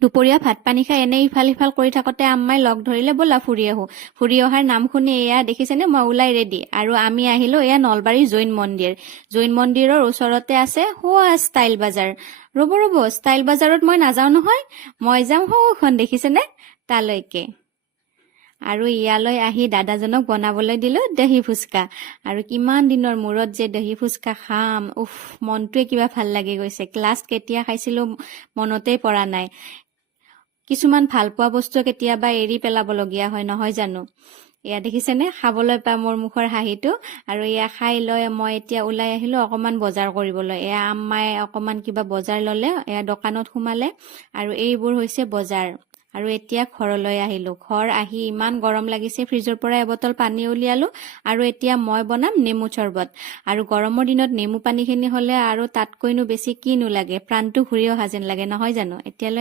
দুপৰীয়া ভাত পানী খাই এনেই ইফাল সিফাল কৰি থাকোতে আম্মাই লগ ধৰিলে ব'লা ফুৰি আহো। ফুৰি অহাৰ নাম শুনি এয়া দেখিছেনে মই ওলাই ৰেডি, আৰু আমি আহিলো এয়া নলবাৰীৰ জৈন মন্দিৰ। জৈন মন্দিৰৰ ওচৰতে আছে হোৱা ষ্টাইল বাজাৰ। ৰ'ব ষ্টাইল বাজাৰত মই নাযাওঁ নহয়, মই যাম সৌখন দেখিছেনে তালৈকে। আৰু ইয়ালৈ আহি দাদাজনক বনাবলৈ দিলো দহি ফুচকা। আৰু কিমান দিনৰ মূৰত যে দহি ফুচকা খাম, উফ মনটোৱে কিবা ভাল লাগি গৈছে। ক্লাছ কেতিয়া খাইছিলো মনতেই পৰা নাই। কিছুমান ভাল পোৱা বস্তু কেতিয়াবা এৰি পেলাবলগীয়া হয় নহয় জানো। এয়া দেখিছেনে খাবলৈ পাই মোৰ মুখৰ হাঁহিটো। আৰু এয়া খাই লৈ মই এতিয়া ওলাই আহিলো অকমান বজাৰ কৰিবলৈ। এয়া আম্মাই অকমান কিবা বজাৰ ললে, এয়া দোকানত সোমালে, আৰু এইবোৰ হৈছে বজাৰ। আৰু এতিয়া ঘৰলৈ আহিলো। ঘৰ আহি ইমান গৰম লাগিছে, ফ্ৰিজৰ পৰা এবটল পানী উলিয়ালো, আৰু এতিয়া মই বনাম নেমু চৰ্বত। আৰু গৰমৰ দিনত নেমু পানীখিনি হলে আৰু তাতকৈনো বেছি কিনো লাগে, প্ৰাণটো ঘূৰি অহা যেন লাগে নহয় জানো। এতিয়ালৈ